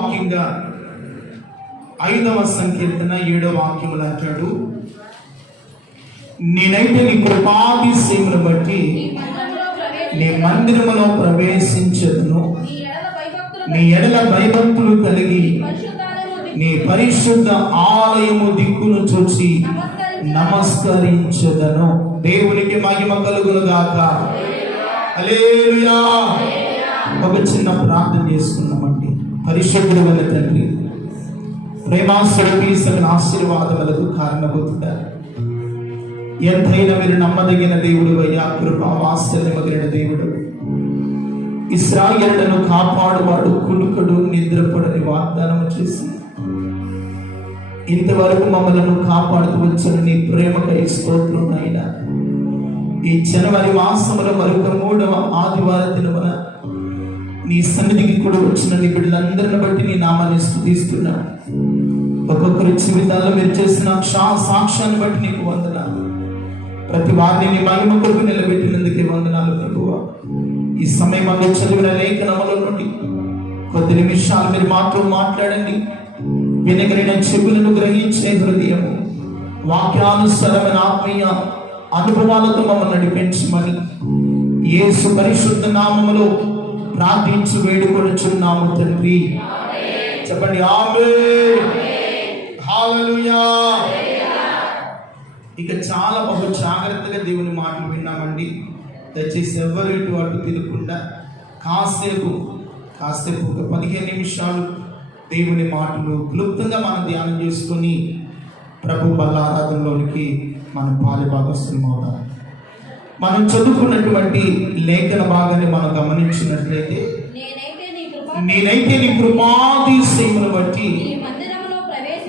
వాక్యంగా 5వ సంకీర్తన 7వ వాక్యములు అంటాడు, నేనైతే నీ కృపాతిశయమును బట్టి నీ మందిరములో ప్రవేశించదును, నీ ఎడల భయభక్తులు కలిగి నీ పరిశుద్ధ ఆలయము దిక్కును చూసి నమస్కరించదను. దేవునికి మహిమ కలుగును గాక. హల్లెలూయా. ఒక చిన్న ప్రార్థన చేసుకున్నామండి. పరిశుద్ధుడు వల్ల తండ్రి, ప్రేమాస్వరూపి, సకల ఆశీర్వాదములకు కారణభూతుడా, ఎంతైనా మీరు నమ్మదగిన దేవుడు అయ్యా, కృపా వాత్సల్యమగిన దేవుడు, ఇశ్రాయేలును కాపాడువాడు, కునుకడు నిద్రపడని వాగ్దానం చేసి ఇంతవరకు మమ్మలను కాపాడుతూ వచ్చిన నీ ప్రేమకై స్తోత్రం నాయనా. ఈ జనవరి మాసముల మరొక 3వ ఆదివార దినమున నీ సన్నిధికి కూడా వచ్చిన నీ బిడ్డలందరిని బట్టి నీ నామాన్ని స్తుతిస్తున్నా. ఒక్కొక్కరి జీవితాల్లో మీరు చేసిన సాక్ష్యాన్ని బట్టి నీకు వందనాలు. ప్రతి వారిని నీ మహిమ కొరకు నిలబెట్టినందుకే వందనాలు ప్రభువా. ఈ సమయంలో చదివిన లేఖనముల నుండి కొద్ది నిమిషాలు మీరు మాత్రం మాట్లాడండి. వినగలిగిన చెవులను గ్రహించే హృదయము, వాక్యానుసారమైన ఆత్మీయ అనుభవాలతో మమ్మల్ని నడిపించమని యేసు పరిశుద్ధ నామములో ప్రార్థించి వేడుకొనుచున్నాము తండ్రి. చెప్పండి ఆమేన్. హల్లెలూయా. ఇక చాలా బహు జాగ్రత్తగా దేవుని మాటలు విన్నామండి. దయచేసి ఎవరు ఇటు అటు తిరగకుండా కాసేపు ఒక 15 నిమిషాలు దేవుని మాటలు క్లుప్తంగా మనం ధ్యానం చేసుకొని ప్రభు బల్ల ఆరాధనలోనికి మనం పాలుభాగస్తులం అవుతాం. మనం చదువుకున్నటువంటి లేఖన భాగాన్ని మనం గమనించినట్లయితే, నేనైతే నీ కృపాతిశయమును బట్టి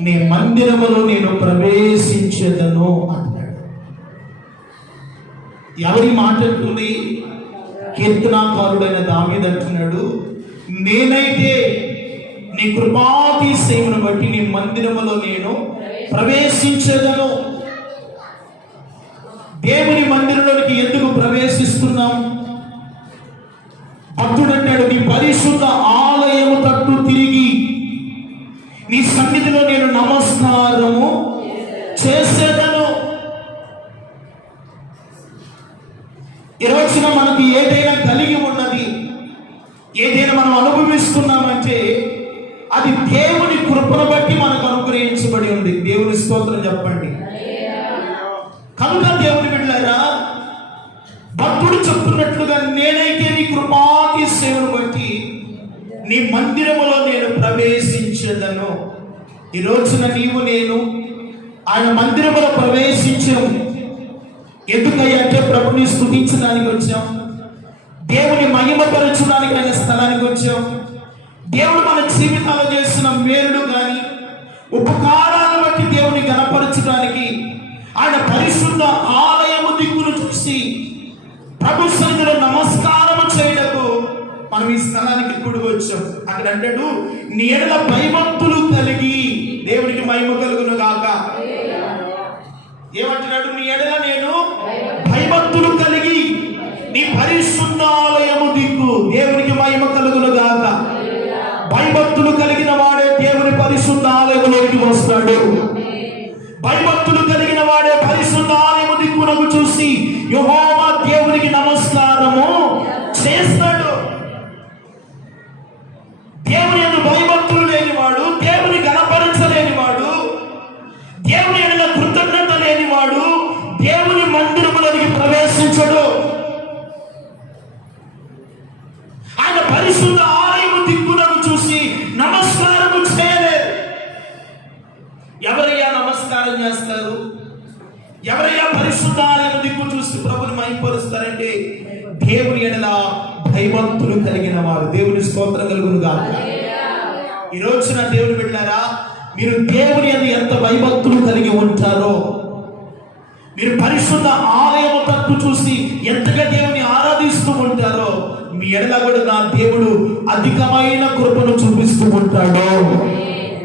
నీ మందిరములో నేను ప్రవేశించదను అంటాడు. ఎవరి మాట అంటుంది? కీర్తనాకారుడైన దావీదు అంటున్నాడు, నేనైతే నీ కృపాతిశయమును బట్టి నీ మందిరములో నేను ప్రవేశించదను. దేవుని మందిరంలోనికి ఎందుకు ప్రవేశిస్తున్నాం? భక్తుడు అంటాడు, నీ పరిశుద్ధ ఆలయము తట్టు తిరిగి నీ సన్నిధిలో నేను నమస్కారము చేసేదను. ఈ రోజున మనకి ఏదైనా కలిగి ఉన్నది, ఏదైనా మనం అనుభవిస్తున్నామంటే అది దేవుని కృపను బట్టి మనకు అనుగ్రహించబడి ఉంది. దేవుని స్తోత్రం చెప్పండి. కనుక దేవుని బిడ్డలారా, భక్తుడు చెప్తున్నట్లుగా నేనైతే నీ కృపాతిశయమును బట్టి నీ మందిరములో నేను ప్రవేశించదను. ఈ రోజున నీవు నేను ఆయన మందిరములో ప్రవేశించాం. ఎందుకంటే ప్రభుని స్తుతించడానికి వచ్చాం, దేవుని మహిమపరచడానికి ఆయన స్థలానికి వచ్చాం. దేవుడు మన జీవితాల్లో చేసిన మేలుడు కానీ ఉపకారాలను బట్టి దేవుని గణపరచడానికి ఆయన పరిశుద్ధ ఆలయము దిక్కును చూసి ప్రభు సన్నిధిలో నమస్కారము చేయడకు మనం ఈ స్థలానికి కూడి వచ్చాం. అక్కడ అంటాడు, నీ ఎడల భయభక్తులు కలిగి, దేవునికి మహిమ కలుగును గాక. ఏమంటున్నాడు? నీ ఎడల నేను భయభక్తులు కలిగి నీ పరిశుద్ధ ఆలయము దిక్కు, దేవునికి మహిమ కలుగును గాక. భయభక్తులు కలిగిన వాడే దేవుని పరిశుద్ధ ఆలయములోకి వస్తాడు. భయభక్తులు కలిగిన వాడే పరిశుద్ధ ఆలయము దిక్కునకు చూసి యెహోవా దేవునికి నమస్కారము చేస్తాడు. దేవుని యందు భయభక్తులు లేనివాడు, దేవుని గణపరచలేనివాడు, దేవుని యందు కృతజ్ఞత లేనివాడు దేవుని మందిరములోకి ప్రవేశించడు. ఆయన పరిశుద్ధ ఆలయము దిక్కునకు చూసి నమస్కారము చేయలేదు. ఎవరయ్యా నమస్కారం చేస్తారు? ఎవరయ్యా పరిశుద్ధ ఆలయము దిక్కు చూసి ప్రభుని మహిమపరుస్తారంటే దేవుని ఎడల భయభక్తులు కలిగిన వారు. దేవుని స్తోత్రం కలుగును గాక. ఈ రోజున దేవుని బిడ్డలారా, మీరు దేవుని యందు ఎంత భయభక్తులు కలిగి ఉంటారో, మీరు పరిశుద్ధ ఆలయము తట్టు చూసి ఎంతగా దేవుని ఆరాధిస్తూ ఉంటారో, మీ ఎడల కూడా నా దేవుడు అధికమైన కృపను చూపిస్తూ ఉంటాడు.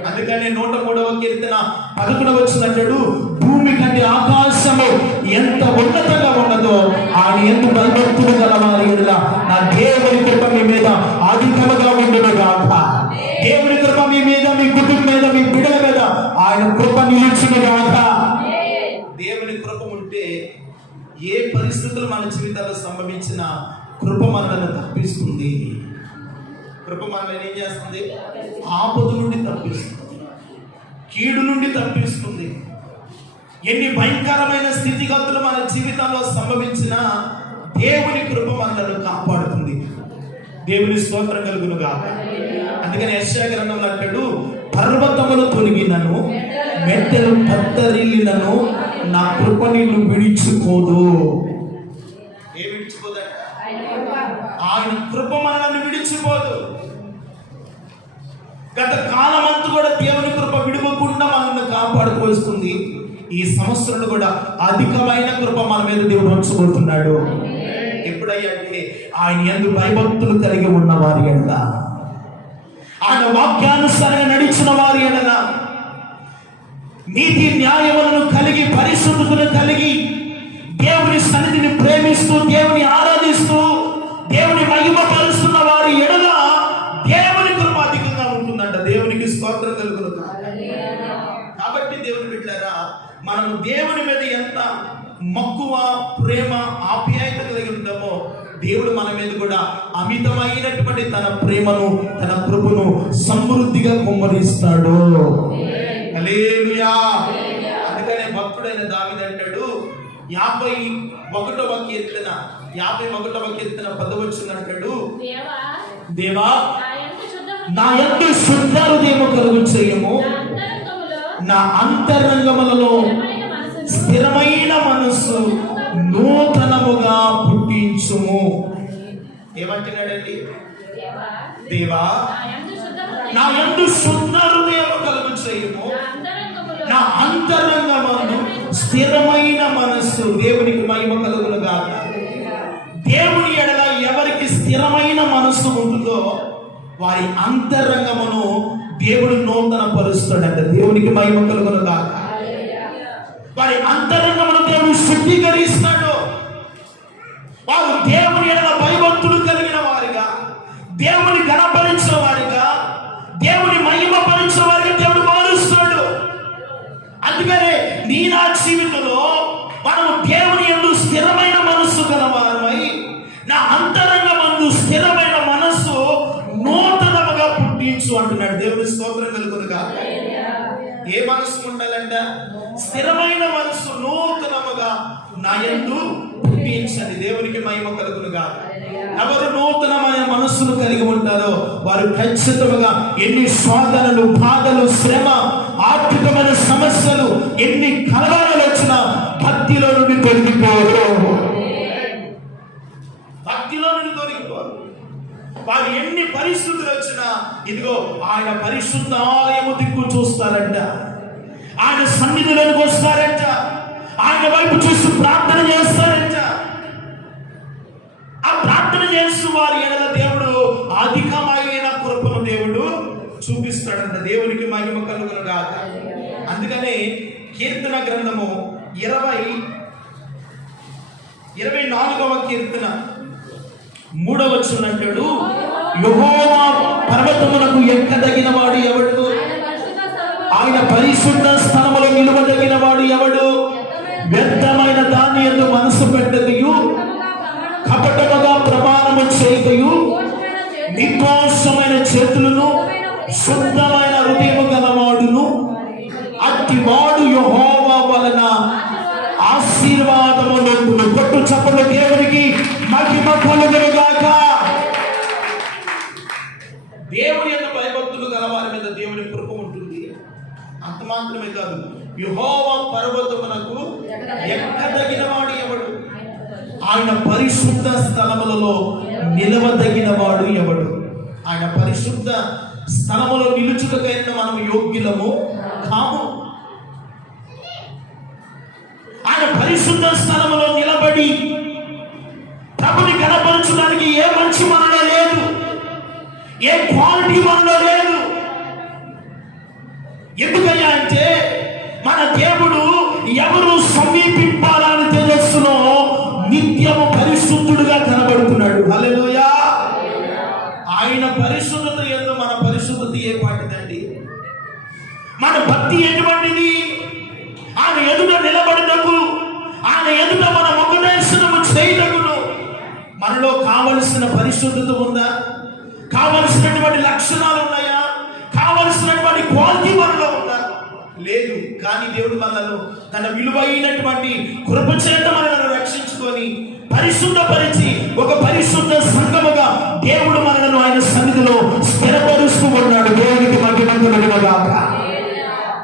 అందుకని 103వ కీర్తన 11వ వచనం అంటాడు, భూమి కంటే ఆకాశము ఎంత ఉన్నతంగా ఉన్నదో ఆయన ఎంత భయభక్తులు గలవారి ఎడల నా దేవుని కృప మీ మీద అధికముగా ఉండును గాక. దేవుని కృప ఆయన కృప నిలిచునుగాక. దేవుని కృప ఉంటే ఏ పరిస్థితులు మన జీవితాల్లో సంభవించిన కృప మనల్ని తప్పిస్తుంది. కృప మనల్ని ఏం చేస్తుంది? ఆపద నుండి తప్పిస్తుంది, కీడు నుండి తప్పిస్తుంది. ఎన్ని భయంకరమైన స్థితిగతులు మన జీవితంలో సంభవించినా దేవుని కృప మనల్ని కాపాడుతుంది. దేవుని స్తోత్రం కలుగును గాక. అందుకని యెషయా గ్రంథంలో అంటాడు, పర్వతములు తొలగినను మెట్టెలు తత్తరిల్లినను నా కృప నిన్ను విడిచిపోదు. ఏ విడిచిపోదట? ఆయన కృప మనల్ని విడిచిపోదు. గత కాలమంతా కూడా దేవుని కృప విడిపోకుండా మనల్ని కాపాడుకోస్తుంది. ఈ సంవత్సరంలో కూడా అధికమైన కృప మన మీద దేవుడు ఉంచబోతున్నాడు. ఎప్పుడయ్యంటే ఆయన యందు భయభక్తులు కలిగి ఉన్న వారి ఎడల, ఆయన వాక్యానుసారంగా నడిచిన వారి ఎడల, నీతి న్యాయములను కలిగి పరిశుద్ధతను కలిగి దేవుని సన్నిధిని ప్రేమిస్తూ దేవుని ఆరాధిస్తూ దేవుని మహిమ పరుస్తున్న వారి ఎడల దేవుని కృప అధికంగా ఉంటుందంట. దేవునికి స్తోత్రం కలుగును. కాబట్టి దేవుని బిడ్డలారా, మనం దేవుని మీద ఎంత మక్కువ, ప్రేమ, ఆప్యాయత కలిగి ఉంటామో దేవుడు మన మీద కూడా అమితమైనటువంటి తన ప్రేమను, తన కృపను సమృద్ధిగా కుమ్మరిస్తాడు. హల్లెలూయా. అందుకనే భక్తుడైన దావీదు అంటాడు 51వ కీర్తన 10వ వచనం అంటాడు, దేవా నా యందు శుద్ధ హృదయము కలుగు చేయము, నా అంతరంగములలో స్థిరమైన మనస్సు నూతనముగా పుట్టించుము. ఏమంటున్నాడండి? దేవా నా యందు శుద్ధ హృదయము కలుగు చేయము, నా అంతరంగమును స్థిరమైన మనస్సు. దేవునికి మహిమ కలుగును గాక. దేవుని ఎడల ఎవరికి స్థిరమైన మనస్సు ఉంటుందో వారి అంతరంగమును దేవుడు నూతన పరుస్తాడంట. దేవునికి మహిమ కలుగును గాక. వారి అంతరంగమును దేవుడు శుద్ధీకరిస్తాడు. వారు దేవుని ఎడల భయభక్తులు కలిగిన వారిగా, దేవుని ఘనపరిచిన వారిగా, దేవుని మహిమ పరిచిన వారిగా దేవుడు మారుస్తాడు. అందుకనే నీ నా జీవితంలో మనము దేవుని యందు స్థిరమైన మనస్సు గలవారమై, నా అంతరంగమందు స్థిరమైన మనస్సు నూతనముగా పుట్టించు అంటున్నాడు. దేవుని స్తోత్రం కలుగును గాక. ఏ మనస్సు ఉండాలంట? స్థిరమైన మనస్సు నూతనముగా నా యందు పుట్టించండి. దేవునికి మహిమ కలుగును గాక. ఎవరు నూతనమైన మనస్సును కలిగి ఉంటారో వారు ఖచ్చితంగా ఎన్ని శోధనలు, బాధలు, శ్రమ, ఆర్థికమైన సమస్యలు, ఎన్ని కలవరాలు వచ్చినా భక్తిలో నుండి తొలగిపోరు. భక్తిలో నుండి తొలగిపోరు. వారు ఎన్ని పరిస్థితులు వచ్చినా ఇదిగో ఆయన పరిశుద్ధ ఆలయము దిక్కు చూస్తారంట, ఆయన సన్నిధిలోకి వస్తారంట, ఆయన వైపు చూసి ప్రార్థన చేస్తారంట. ఆ ప్రార్థన చేస్తూ వారి ఎడల దేవుడు అధికమైన కృపను దేవుడు చూపిస్తాడంట. దేవునికి మహిమ కలుగును గాక. అందుకనే కీర్తన గ్రంథము 24వ కీర్తన 3వ వచనం అంటాడు, యెహోవా పర్వతమునకు ఎక్కదగిన వాడు ఎవడు? ఆయన పరిశుద్ధ స్థలములో నిలువదగిన వాడు ఎవడు? వ్యర్థమైన దాని యందు మనసు పెట్టకయు, కపటముగా ప్రమాణము చేయకయు, నిర్దోషమైన చేతులను శుద్ధమైన హృదయము గలవాడును, అట్టి వాడు యెహోవా వలన ఆశీర్వాదము నొందును. కొట్టు చప్పట్లు దేవునికి మహిమ కలుగును గాక. దేవుని యొక్క భయభక్తులు గల వారి మీద దేవుని కృప ఉంటుంది. అంత మాత్రమే కాదు, యెహోవా పర్వతమునకు ఎక్కదగిన వాడు ఎవడు? ఆయన పరిశుద్ధ స్థలములలో నిలవదగిన వాడు ఎవడు? ఆయన పరిశుద్ధ స్థలములో నిలుచుటకైనా మనం యోగ్యులము కాము. ఆయన పరిశుద్ధ స్థలములో నిలబడి ప్రభుని కనపరచడానికి ఏ మంచి మనలో లేదు, ఏ క్వాలిటీ మనలో లేదు. ఎందుకయ్యా అంటే మన దేవుడు ఎవరు సమీపింపాలని తేజస్సులో నిత్యము పరిశుద్ధుడుగా కనబడుతున్నాడు. హల్లెలూయా. ఆయన పరిశుద్ధత యందు మన పరిశుద్ధత ఏ పాటిదండి? మన భక్తి ఎటువంటిది? ఆయన ఎదుట నిలబడినకు, ఆయన ఎదుట మన ముఖదర్శనము చేయటకును మనలో కావలసిన పరిశుద్ధత ఉందా? కావలసినటువంటి లక్షణాలు ఉన్నాయా? కావలసినటువంటి క్వాలిటీ మనలో ఉందా? లేదు. కానీ దేవుడు మనలను తన విలువైనటువంటి కృప చేత మనలను రక్షించుకొని పరిశుద్ధపరిచి ఒక పరిశుద్ధ సంఘముగా దేవుడు మనలను ఆయన సన్నిధిలో స్థిరపరుస్తూ ఉన్నాడు. దేవునికి మహిమ కలుగును గాక.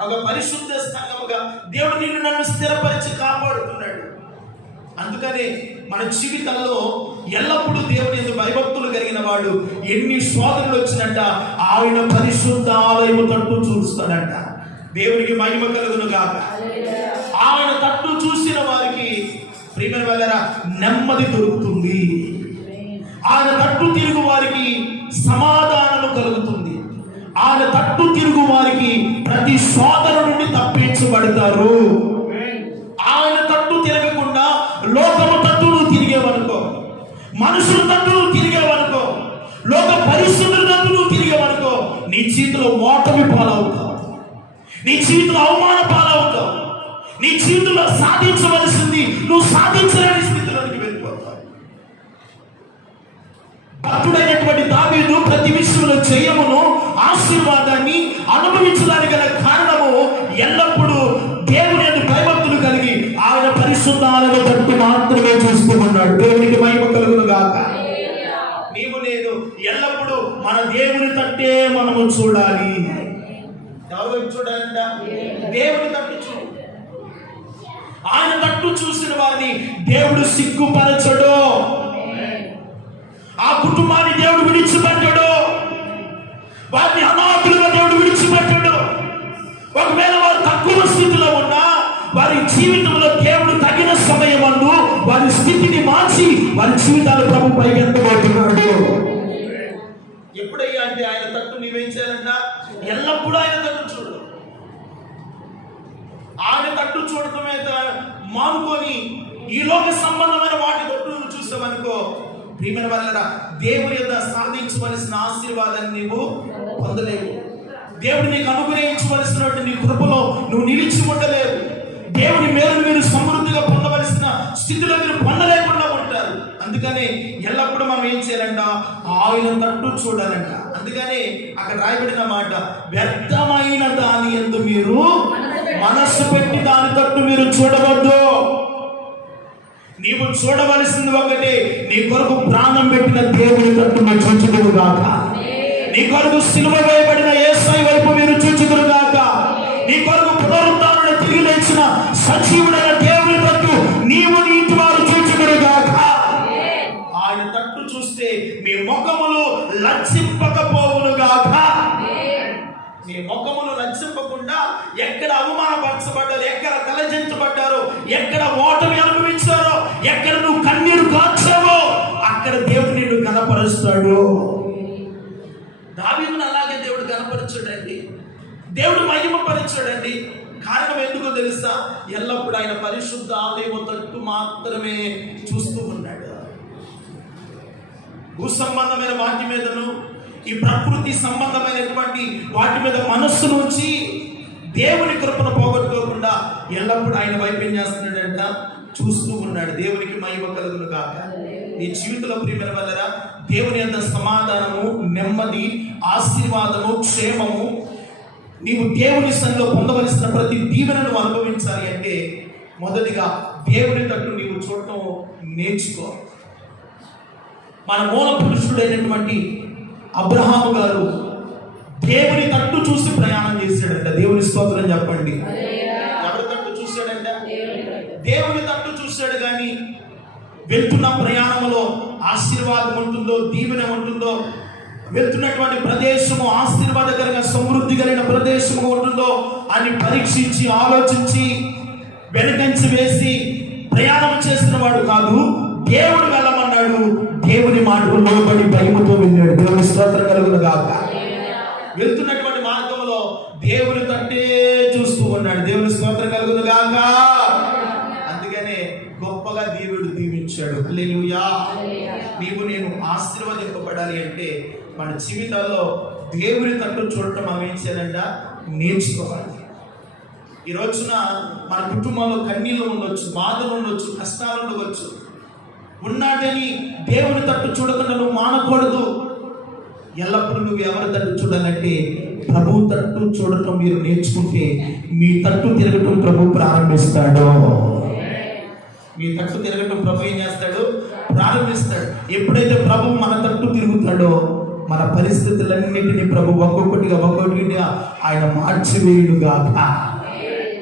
ఒక పరిశుద్ధ సంఘముగా దేవుడు నిన్ను నన్ను స్థిరపరిచి కాపాడుతున్నాడు. అందుకనే మన జీవితంలో ఎల్లప్పుడూ దేవుని యందు భయభక్తులు కలిగిన వాడు ఎన్ని శోధనలు వచ్చినట్ట ఆయన పరిశుద్ధ ఆలయము తట్టు చూస్తాడంట. దేవునికి మహిమ కలుగును గాక. ఆయన తట్టు చూసిన వారికి ప్రియమైన వాళ్ళరా నెమ్మది దొరుకుతుంది. ఆయన తట్టు తిరుగు వారికి సమాధానము కలుగుతుంది. ఆయన తట్టు తిరుగు వారికి ప్రతి శోధన నుండి తప్పించబడతారు. ఆయన తట్టు తిరగకుండా లోకము తట్టు నువ్వు తిరిగేవనుకో, మనుషుల తట్టు నువ్వు తిరిగేవనుకో, లోక పరిస్థితుల తట్టు నువ్వు తిరిగేవనుకో, నీ జీవితంలో ఓటమి పాలవుతావు, నీ జీవితంలో అవమాన పాలవుతావు, నీ జీవితంలో సాధించవలసింది నువ్వు సాధించలేని స్థితిలోనికి వెళ్ళిపోతావు. భక్తుడైనటువంటి దావీదు ప్రతి విషయంలో జయమును ఆశీర్వాదాన్ని అనుభవించడానికి గల కారణము ఎల్లప్పుడూ దేవుని యందు భయభక్తులు కలిగి ఆయన పరిశుద్ధాలను తట్టు మాత్రమే చూస్తూ ఉన్నాడు. దేవునికి మహిమ కలుగును గాక. నీవు నేను ఎల్లప్పుడూ మన దేవుని తట్టే మనము చూడాలి. ఎవరు చూడాలంట? దేవుని తట్టు చూడు. ఆయన తట్టు చూసిన వారిని దేవుడు సిగ్గుపరచడు. ఆ కుటుంబాన్ని దేవుడు విడిచిపెట్టడు. వారిని అనాథులుగా దేవుడు విడిచిపెట్టడు. ఒకవేళ వారు తక్కువ స్థితిలో ఉన్నా వారి జీవితంలో దేవుడు తగిన సమయమందు వారి స్థితిని మార్చి వారి జీవితాలు ప్రభు పైకెత్తబోతున్నాడు. ఎప్పుడయ్యా అంటే ఆయన తట్టు నీవేం చేయాలంట? ఎల్లప్పుడూ ఆయన తట్టు చూడు. ఆయన తట్టు చూడటమే మానుకొని ఈ లోక సంబంధమైన వాటి తట్టు నువ్వు చూసావనుకో, ప్రియమైన వాళ్ళరా దేవుని యొక్క సాధించవలసిన ఆశీర్వాదాన్ని నీవు పొందలేవు. దేవుడు నీకు అనుగ్రహించవలసినటువంటి నీ కృపలో నువ్వు నిలిచి ఉండలేవు. దేవుని మేలు మీరు సమృద్ధిగా పొందవలసిన స్థితిలో మీరు పొందలేకుండా ఉంటారు. అందుకనే ఎల్లప్పుడూ మనం ఏం చేయాలంట? ఆయన తట్టు చూడాలంట. అందుకనే అక్కడ రాయబడిన మాట, వ్యర్థమైన దాని యందు మీరు మనస్సు పెట్టి దాని తట్టు మీరు చూడవద్దు. నీవు చూడవలసింది ఒకటే, నీ కొరకు ప్రాణం పెట్టిన దేవుని తట్టు మీరు చూచుదురు గాక. నీ కొరకు సిలువ వేయబడిన యేసయ్య వైపు మీరు చూచుదురు గాక. నీ కొరకు పునరుద్ధారణ తిరిగి లేచిన సజీవుడైన దేవుని తట్టు నీవు నీ ఇంటి వారు చూచుదురు గాక. ఆయన తట్టు చూస్తే మీ ముఖములు లజ్జింపకపోవును గాక. మీ ముఖములు లజ్జింపకుండా ఎక్కడ అవమానపరచబడ్డారు, ఎక్కడ తలజించబడ్డారో, ఎక్కడ ఓటమి అనుభవించారో, ఎక్కడ నువ్వు కన్నీరు కాచావో అక్కడ దేవుడు నిన్ను కనపరుస్తాడు. దావీదును అలాగే దేవుడు కనపరచాడండి. దేవుడు మహిమపరచాడండి. కారణం ఎందుకో తెలుసా? ఎల్లప్పుడూ ఆయన పరిశుద్ధ ఆలయము తట్టు మాత్రమే చూస్తూ ఉన్నాడు. భూ సంబంధమైన వాటి మీదను ఈ ప్రకృతి సంబంధమైనటువంటి వాటి మీద మనస్సు నుంచి దేవుని కృపను పోగొట్టుకోకుండా ఎల్లప్పుడూ ఆయన వైపు ఏం చేస్తున్నాడంట? చూస్తూ ఉన్నాడు. దేవునికి మహిమ కలుగును గాక. నీ జీవితంలో ప్రియమైన వాళ్ళరా దేవుని యొక్క సమాధానము, నెమ్మది, ఆశీర్వాదము, క్షేమము నీవు దేవుని సన్నిధిలో పొందవలసిన ప్రతి దీవెనను అనుభవించాలి అంటే మొదటిగా దేవుని తట్టు నీవు చూడటం నేర్చుకో. మన మూల పురుషుడైనటువంటి అబ్రహాము గారు దేవుని తట్టు చూసి ప్రయాణం చేశాడంట. దేవుని స్తోత్రం చెప్పండి. ఎవరి తట్టు చూశాడంట? దేవుని తట్టు చూశాడు. కానీ వెళ్తున్న ప్రయాణంలో ఆశీర్వాదం ఉంటుందో, దీవెన ఉంటుందో, వెళ్తున్నటువంటి ప్రదేశము ఆశీర్వాదకరంగా సమృద్ధి కలిగిన ప్రదేశము ఉంటుందో అని పరీక్షించి ఆలోచించి వెనకంచి వేసి ప్రయాణం చేసిన వాడు కాదు. దేవుడు వెళ్ళమన్నాడు, దేవుని మాటకు లోబడి భయముతో వెళ్ళాడు. దేవుని స్తోత్రం కలుగును గాక. వెళ్తున్నటువంటి మార్గంలో దేవుని తట్టే చూస్తూ ఉన్నాడు. దేవుని స్తోత్రం కలుగును గాక. అందుకనే గొప్పగా దేవుడు దీవించాడు. హల్లెలూయా. నీవు నేను ఆశీర్వదింపబడాలి అంటే మన జీవితాల్లో దేవుని తట్టు చూడటం మనం ఏం చేయాలంట? నేర్చుకోవాలి. ఈ రోజున మన కుటుంబంలో కన్నీళ్ళు ఉండొచ్చు, బాధలు ఉండొచ్చు, కష్టాలు ఉండవచ్చు. ఉన్నాడని దేవుని తట్టు చూడకుండా నువ్వు మానకూడదు. ఎల్లప్పుడూ నువ్వు ఎవరి తట్టు చూడాలంటే ప్రభు తట్టు చూడటం మీరు నేర్చుకుంటే మీ తట్టు తిరగటం ప్రభు ప్రారంభిస్తాడు. మీ తట్టు తిరగటం ప్రభు ఏం చేస్తాడు? ప్రారంభిస్తాడు. ఎప్పుడైతే ప్రభు మన తట్టు తిరుగుతాడో మన పరిస్థితులన్నింటినీ ప్రభు ఒక్కొక్కటిగా ఆయన మార్చివేయుడుగాక.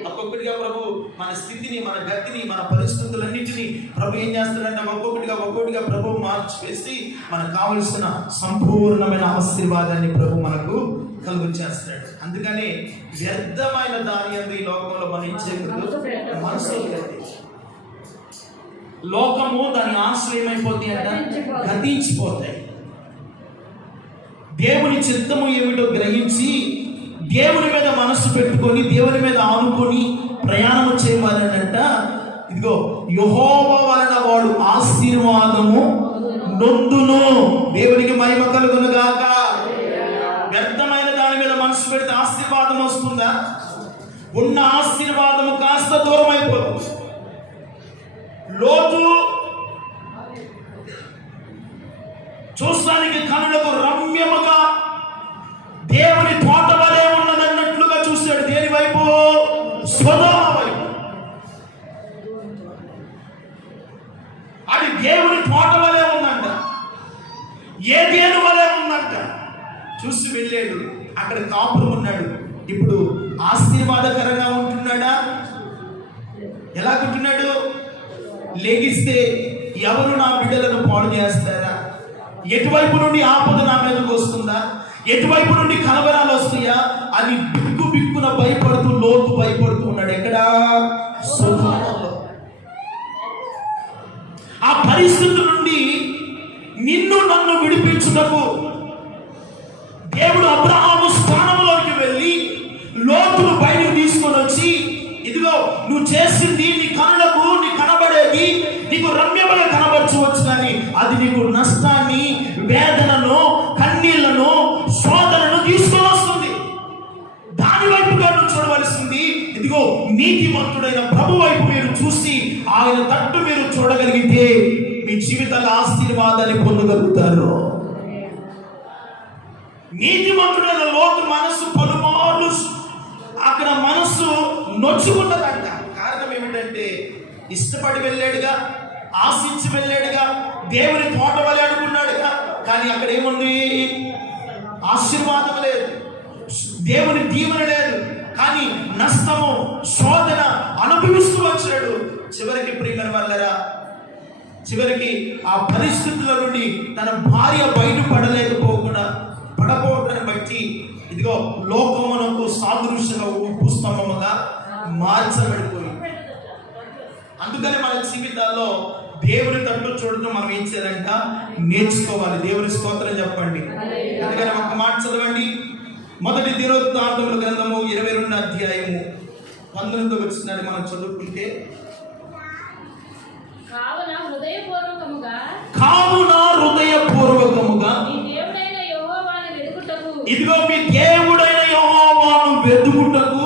ఒక్కొక్కటిగా ప్రభు మన స్థితిని, మన గతిని, మన పరిస్థితులన్నింటినీ ప్రభు ఏం చేస్తాడంటే ఒక్కొక్కటిగా ప్రభు మార్చివేసి మనకు కావలసిన సంపూర్ణమైన ఆశీర్వాదాన్ని ప్రభు మనకు కలుగు చేస్తాడు. అందుకనే వ్యర్థమైన దాని అందు ఈ లోకంలో మనం ఇచ్చేకూడదు. మనసు లోకము దాని ఆశలు ఏమైపోతాయి అంట? గతించిపోతాయి. దేవుని చిత్తము ఏమిటో గ్రహించి దేవుని మీద మనస్సు పెట్టుకొని దేవుని మీద ఆనుకొని ప్రయాణం చేయవాలనంట. ఇదిగో యెహోవా వలన వాడు ఆశీర్వాదము నొందును. దేవునికి మహిమ కలుగును గాక. వ్యర్థమైన దాని మీద మనసు పెడితే ఆశీర్వాదం వస్తుందా? ఉన్న ఆశీర్వాదము కాస్త దూరం అయిపోతుంది. లోతు చూస్తానికి కనులకు రమ్యముగా దేవుని తోట వలె ఉన్నదన్నట్లుగా చూశాడు. దేని వైపు? సొదొమ వైపు. అది దేవుని తోట వలె ఉందంట, ఏదెను వలె ఉందంట. చూసి వెళ్ళాడు. అక్కడ కాపురం ఉన్నాడు. ఇప్పుడు ఆశీర్వాదకరంగా ఉంటున్నాడా? ఎలా ఉంటున్నాడు? లెగిస్తే ఎవరు నా బిడ్డలను పాడు చేస్తారా? ఎటువైపు నుండి ఆపద నా మీదకు వస్తుందా? ఎటువైపు నుండి కలవరాలు వస్తాయా అని బిక్కున భయపడుతూ లోతు భయపడుతూ ఉన్నాడు. ఎక్కడా? సొదొమలో. ఆ పరిస్థితి నుండి నిన్ను నన్ను విడిపించుటకు దేవుడు అబ్రహాము స్థానంలోకి వెళ్ళి లోతును బయటకు తీసుకొని వచ్చి, ఇదిగో నువ్వు చేసింది నీ కనులకు, నీ కనబడేది నీకు రమ్యముగా కనబరచవచ్చు, కానీ అది నీకు నష్టాన్ని, వేదనను, కన్నీళ్లను, శోధనను తీసుకొని వస్తుంది. దాని వైపుగా నువ్వు చూడవలసింది ఇదిగో నీతిమంతుడైన ప్రభు వైపు మీరు చూసి ఆయన తట్టు మీరు చూడగలిగితే మీ జీవితాల ఆశీర్వాదాన్ని పొందగలుగుతారు. నీతిమంతుడైన లోతు మనస్సు పలుమార్లు అక్కడ మనస్సు నొచ్చుకుంటదంట. కారణం ఏమిటంటే ఇష్టపడి వెళ్ళాడుగా, ఆశించి వెళ్ళాడుగా, దేవుని తోట వలె అనుకున్నాడుగా, కానీ అక్కడ ఏముంది? ఆశీర్వాదం లేదు, దేవుని దీవెన లేదు, కానీ నష్టము, శోధన అనుభవిస్తూ వచ్చాడు. చివరికి ప్రియమైన వాళ్ళరా, చివరికి ఆ పరిస్థితుల నుండి తన భార్య పడపోవడాన్ని బట్టి ఇదిగో లోకమునకు సాదృశ్యంగా ఉప్పు స్తంభముగా మార్చబడిపోయింది. అందుకని మన జీవితాల్లో దేవుని తట్టు చూడటం మనం ఏం చేయాలంట? నేర్చుకోవాలి. దేవుని స్తోత్రం చెప్పండి. అందుకని ఒక మాట చదవండి. మొదటి దినవృత్తాంతముల గ్రంథము 22వ అధ్యాయము 19వ వచనాన్ని మనం చదువుకుంటే, కావున హృదయపూర్వకముగా ఇదిగో మీ దేవుడైన యెహోవాను వెతుకుటకు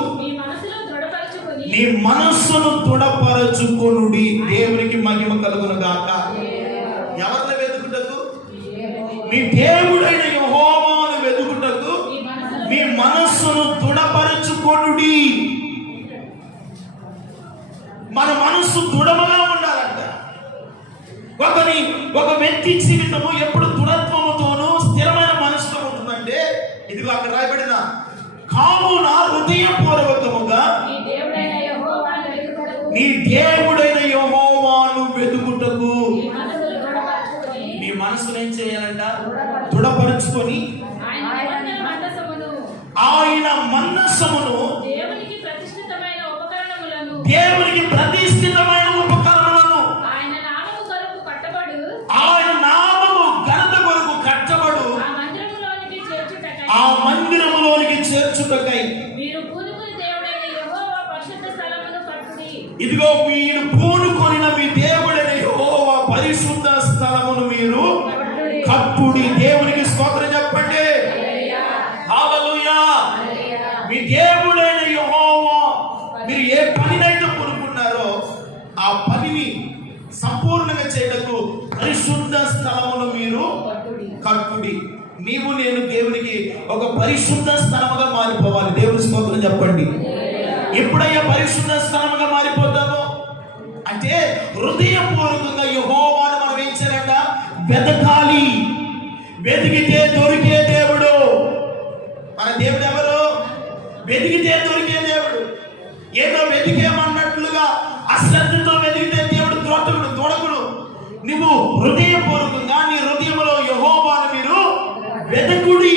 నీ మనస్సును దృఢపరచుకొనుడి. దేవునికి మహిమ కలుగును గాక. ఎవరిని వెతుకుటకు? మీ దేవుడైన యెహోవాను వెతుకుటకు మీ మనస్సును దృఢపరచుకొనుడి. మన మనస్సు దృఢముగా ఉండాలంట. ఒక వ్యక్తి జీవితము ఎప్పుడు దృఢత్వముతోనూ స్థిరమైన మనసుతో ఉంటుందంటే ఇదిగో అక్కడ రాయబడిన కావున హృదయపూర్వకముగా నీ దేవుడైన యెహోవాను వెతుకుటకు నీ మనసును ఏం చేయాలంట? దృఢపరుచుకొని ఆయన మందసమును దేవునికి ప్రతిష్ఠితమైన ఉపకరణములను ఆయన నామము ఘనత కొరకు కట్టబడు ఆ మందిరములోనికి చేర్చుటకై ఇదిగో మీరు పూనుకొనిన మీ దేవుడైన యెహోవా పరిశుద్ధ స్థలమును మీరు కట్టుడి. దేవునికి స్తోత్రం చెప్పండి. మీ దేవుడైన యెహోవా మీరు ఏ పనినైతే కోరుకున్నారో ఆ పనిని సంపూర్ణంగా చేయటకు పరిశుద్ధ స్థలమును మీరు కట్టుడి. నీవు నేను దేవునికి ఒక పరిశుద్ధ స్థలముగా మారిపోవాలి. దేవుని స్తోత్రం చెప్పండి. ఎప్పుడయ్యా పరిశుద్ధ స్థలముగా మారిపోతామో అంటే హృదయపూర్వకంగా యెహోవాను మనం ఏం చేయాలంట? వెతకాలి. వెతికితే దొరికే దేవుడు. మన దేవుడు ఎవరు? వెతికితే దొరికే దేవుడు. ఏదో వెతికేమన్నట్లుగా అశ్రద్ధతో వెతికితే దేవుడు దొరకడు. నువ్వు హృదయపూర్వకంగా నీ హృదయంలో యెహోవాను మీరు వెతకుడి.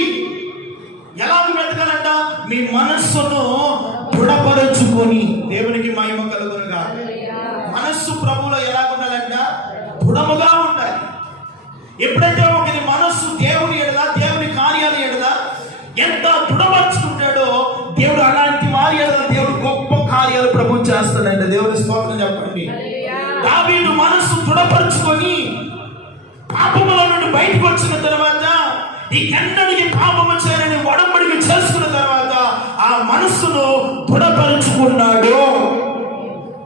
ఎలాగ వెతకాలంట? మీ మనస్సును దృఢపరచుకొని. దేవునికి మహిమ కలుగునుగా. మనస్సు ప్రభువులో ఎలా ఉండాలంట? దృఢముగా ఉండాలి. ఎప్పుడైతే ఒకరి మనస్సు దేవుని ఎడల, దేవుని కార్యాలు ఎడల ఎంత దృఢపరుచుకుంటాడో దేవుడు అలాంటి వారి ఎడల దేవుడు గొప్ప కార్యాలు ప్రభు చేస్తాడంట. దేవుని స్తోత్రం చెప్పండి. దావీదు మనస్సు దృఢపరుచుకొని పాపముల నుండి బయటకు వచ్చిన తర్వాత ఈ ఎన్నడికి పాపము చేయని ఒడంబడిక చేసుకున్న తర్వాత ఆ మనస్సును దృఢపరుచుకున్నాడు.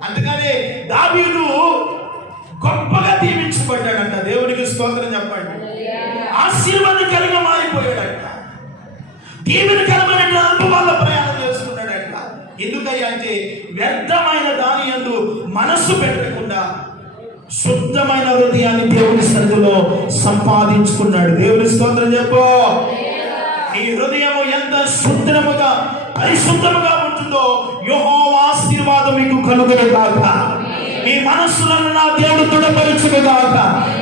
అందుకనే దావీదు గొప్పగా దీవించబడ్డాడంట. దేవునికి స్తోత్రం చెప్పండి. ఆశీర్వాదకరంగా మారిపోయాడంట. దీవెనకరమైన అనుభవాల్లో ప్రయాణం చేసుకున్నాడంట. ఎందుకయ్యా అంటే వ్యర్థమైన దాని యందు మనస్సు పెట్టకుండా శుద్ధమైన హృదయాన్ని దేవుని సన్నిధిలో సంపాదించుకున్నాడు. దేవుని స్తోత్రం చెప్పు. ఈ హృదయం ఎంత శుద్ధముగా పరిశుద్ధముగా ఉంటుందో యెహోవా ఆశీర్వాదం మీకు కలుగును గాక. మీ మనస్సులను నా దేవుడు దృఢపరచును గాక.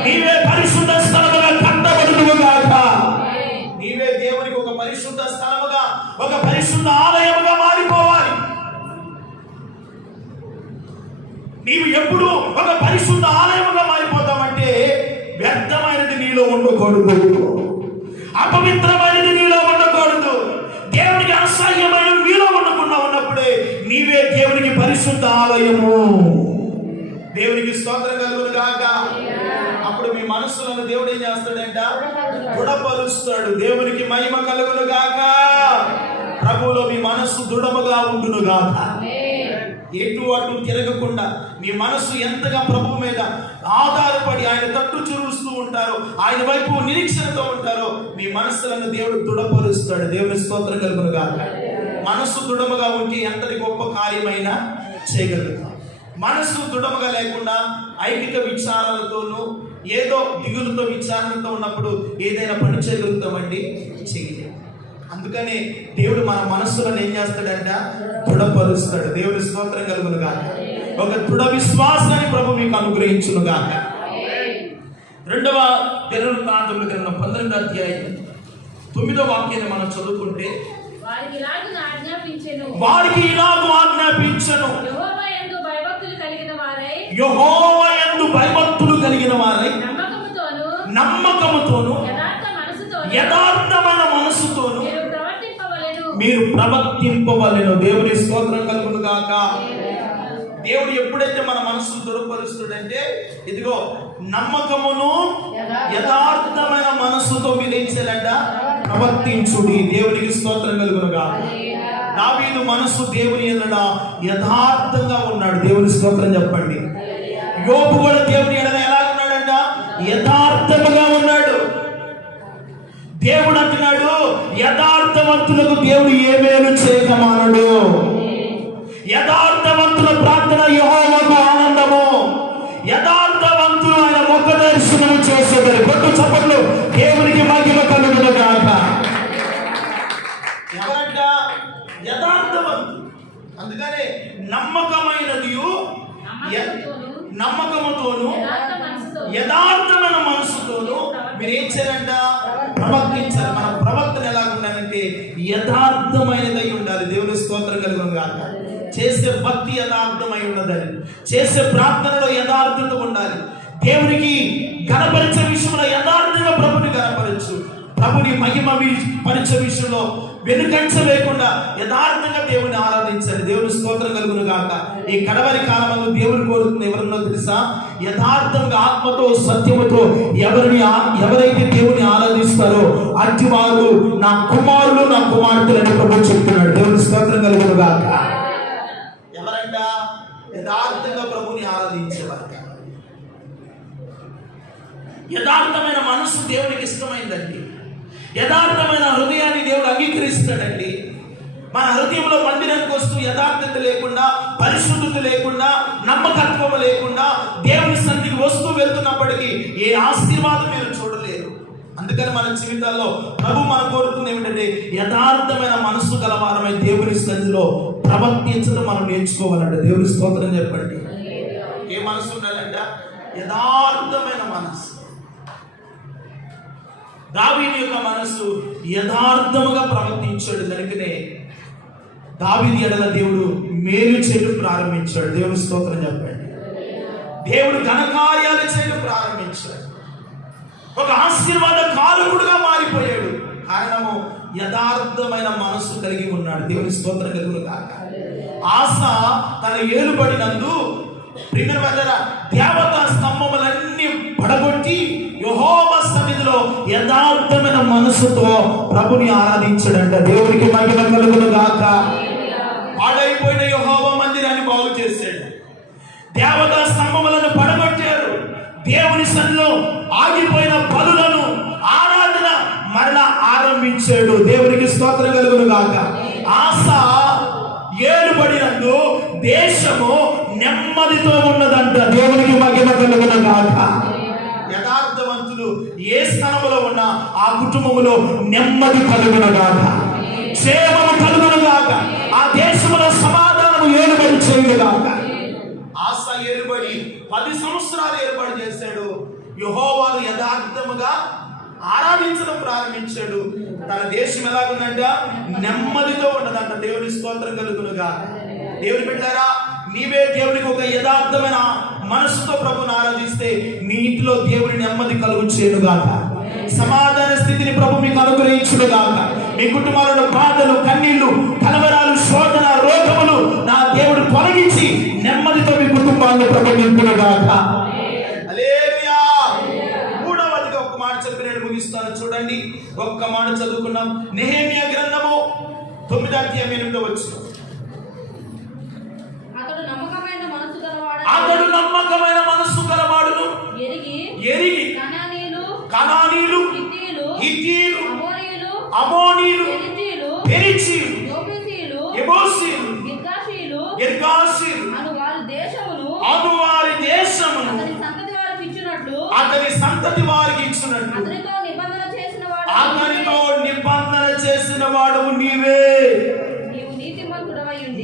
నీవే పరిశుద్ధ స్థలముగా కట్టబడును గాక. నీవే దేవునికి ఒక పరిశుద్ధ స్థలముగా, ఒక పరిశుద్ధ ఆలయముగా మారిపోవాలి. నీవు ఎప్పుడు ఒక పరిశుద్ధ ఆలయముగా మారిపోతామంటే వ్యర్థమైనది నీలో ఉండకూడదు, అపవిత్రమైనది నీలో ఉండకూడదు, దేవునికి అసహ్యమైన నీలో ఉండకుండా ఉన్నప్పుడే నీవే దేవునికి పరిశుద్ధ ఆలయము. దేవునికి స్తోత్రం కలుగును గాక. అప్పుడు మీ మనస్సులను దేవుడు ఏం చేస్తాడంట? దృఢపరుస్తాడు. దేవునికి మహిమ కలుగును గాక. ప్రభువులో మీ మనస్సు దృఢముగా ఉండును గాక. ఎటు అటు తిరగకుండా మీ మనస్సు ఎంతగా ప్రభు మీద ఆధారపడి ఆయన తట్టు చూస్తూ ఉంటారో, ఆయన వైపు నిరీక్షణతో ఉంటారో మీ మనస్సులను దేవుడు దృఢపరుస్తాడు. దేవుని స్తోత్రం కలుగును గాక. మనస్సు దృఢముగా ఉంటే ఎంతటి గొప్ప కార్యమైనా చేయగలుగుతాం. మనస్సు దృఢముగా లేకుండా ఐకిక విచారాలతోనూ ఏదో దిగులుతో విచారణతో ఉన్నప్పుడు ఏదైనా పని చేయగలుగుతామండి? చేయలేము. అందుకని దేవుడు మన మనస్సులను ఏం చేస్తాడంట? దృఢపరుస్తాడు. దేవుని స్తోత్రం కలుగును గాక. ఒక దృఢ విశ్వాసాన్ని ప్రభు మీకు అనుగ్రహించును గాక. 2వ దినవృత్తాంతముల గ్రంథం 12వ అధ్యాయం 9వ వాక్యాన్ని మనం చదువుకుంటే వారికి ఇలాగు ఆజ్ఞాపించెను, యెహోవా యందు భయభక్తులు కలిగిన వారై నమ్మకముతోను యథార్థమైన మనసుతోను మీరు ప్రవర్తింపవలెను. దేవుని స్తోత్రం కలుగును గాక. దేవుడు ఎప్పుడైతే మన మనసును దృఢపరుస్తాడంటే ఇదిగో నమ్మకమును యథార్థమైన మనస్సుతో మీరు ఏం చేయాలంట? ప్రవర్తించుడి. దేవునికి స్తోత్రం కలుగును గాక. దావీదు మనస్సు దేవుని ఎడల యథార్థంగా ఉన్నాడు. దేవుని స్తోత్రం చెప్పండి. యోబు కూడా దేవుని ఎడల ఎలా ఉన్నాడంట? యథార్థముగా ఉన్నాడు. దేవుడు అంటున్నాడు, యథార్థవంతులకు దేవుడు ఏ మేలు చేయకమానడు. యథార్థవంతుల ప్రార్థన యెహోవాకు ఆనందము. యథార్థవంతులు ఆయన ముఖ దర్శనం చేసేదారు. కొట్టు చప్పట్లు. దేవునికి మహిమ కలుగును గాక. ఎవరంట? యథార్థవంతులు. అందుకనే నమ్మకమైనదియు నమ్మకముతోను యథార్థమైన మనసుతోను మీరు ఏం చేయాలంట? ప్రవర్తించాలి. మన ప్రవర్తన ఎలా ఉండాలంటే యథార్థమైనదై ఉండాలి. దేవుని స్తోత్రం కలుగును గాక. చేసే భక్తి యథార్థమై ఉన్నదని, చేసే ప్రార్థనలో యథార్థత ఉండాలి. దేవునికి గణపరిచే విషయంలో యథార్థంగా ప్రభుని గణపరచు. ప్రభుని మహిమ పరిచే విషయంలో వెనుకంచ లేకుండా యథార్థంగా దేవుని ఆరాధించాలి. దేవుని స్తోత్రం కలుగును గాక. ఈ కడవరి కాలంలో దేవుని కోరుతున్న ఎవరినో తెలుసా? యథార్థంగా ఆత్మతో సత్యముతో ఎవరైతే దేవుని ఆరాధిస్తారో అట్టి వారు నా కుమారులు నా కుమార్తెలని ప్రభు చెప్తున్నాడు. దేవుని గాక. ఎవరంట? యథార్థంగా ప్రభుని ఆరాధించేవారు. యథార్థమైన మనసు దేవునికి ఇష్టమైందండి. యథార్థమైన హృదయాన్ని దేవుడు అంగీకరిస్తాడండి. మన హృదయంలో మందిరానికి వస్తూ యథార్థత లేకుండా, పరిశుద్ధత లేకుండా, నమ్మకత్వం లేకుండా దేవుని సన్నిధికి వస్తూ వెళ్తున్నప్పటికీ ఏ ఆశీర్వాదం మీరు చూడలేరు. అందుకని మన జీవితాల్లో ప్రభు మనం కోరుతుంది ఏమిటంటే యథార్థమైన మనసు గలవారమై దేవుని సన్నిధిలో ప్రవర్తించడం మనం నేర్చుకోవాలంట. దేవుని స్తోత్రం చెప్పండి. ఏ మనసు ఉండాలంట? యథార్థమైన మనసు. దావీదు యొక్క మనసు యథార్థముగా ప్రవర్తించాడు కనుకనే దావీదు ఎడల దేవుడు మేలు చేయడం ప్రారంభించాడు. దేవుని స్తోత్రం చెప్పండి. దేవుడు ఘనకార్యాలు చేయడం ప్రారంభించాడు. ఒక ఆశీర్వాద కారకుడుగా మారిపోయాడు. కారణము యథార్థమైన మనసు కలిగి ఉన్నాడు. దేవుని స్తోత్రం కలుగును కాక. ఆస తన ఏలుబడినందు దేవతా స్తంభములన్నీ పడగొట్టి యెహోవా సన్నిధిలో యథార్థమైన మనసుతో ప్రభుని ఆరాధించాడంట. దేవునికి మహిమ కలుగును గాక. పాడైపోయిన యెహోవా మందిరాన్ని బాగు చేశాడు. దేవతా స్తంభములను పడగొట్టారు. దేవుని సన్నిధిలో ఆగిపోయిన బలులను, ఆరాధన మరలా ఆరంభించాడు. దేవునికి స్తోత్రం కలుగును గాక. ఆస ఏలుబడినందు దేశము నెమ్మదితో ఉన్నదంట. దేవునికి మహిమ కలుగును గాక. యథార్థవంతులు ఏ స్థానంలో ఉన్నా ఆ కుటుంబంలో నెమ్మది కలుగును గాక, క్షేమము కలుగును గాక, ఆ దేశంలో సమాధానము ఏలుబడి చేయును గాక. ఆస ఏలుబడి 10 సంవత్సరాలు ఏలుబడి చేశాడు. యెహోవాను యథార్థముగా ఆరాధించడం ప్రారంభించాడు. తన దేశం ఎలాగుందంట? నెమ్మదితో ఉన్నదంట. దేవుని స్తోత్రం కలుగునుగా. దేవుని బిడ్డలారా, నీవే దేవునికి ఒక యథార్థమైన మనసుతో ప్రభుని ఆరాధిస్తే నీ ఇంటిలో దేవుని నెమ్మది కలుగు చేయనుగాక. సమాధాన స్థితిని ప్రభు మీకు అనుగ్రహించునుగాక. మీ కుటుంబాలలో బాధలు, కన్నీళ్లు, కలవరాలు, శోధన, రోగములు నా దేవుడు తొలగించి నెమ్మదితో మీ కుటుంబాన్ని ప్రభు నింపునుగాక. ముగిస్తాను చూడండి. ఒక్క మాట చదువుకున్నాం. నెహెమ్యా గ్రంథము 9వ అధ్యాయం 8వ వచనం. అతడు నమ్మకమైన మనస్సు గలవాడును ఎరిగి కనానీయులు, హిత్తీయులు, అమోనీయులు, పెరిజీయులు, యెబూసీయులు, గిర్గాషీయులు అను వారి దేశమును అతని సంతతి వారికి ఇచ్చినట్లు అతనితో నిబంధన చేసిన వాడు నీవే.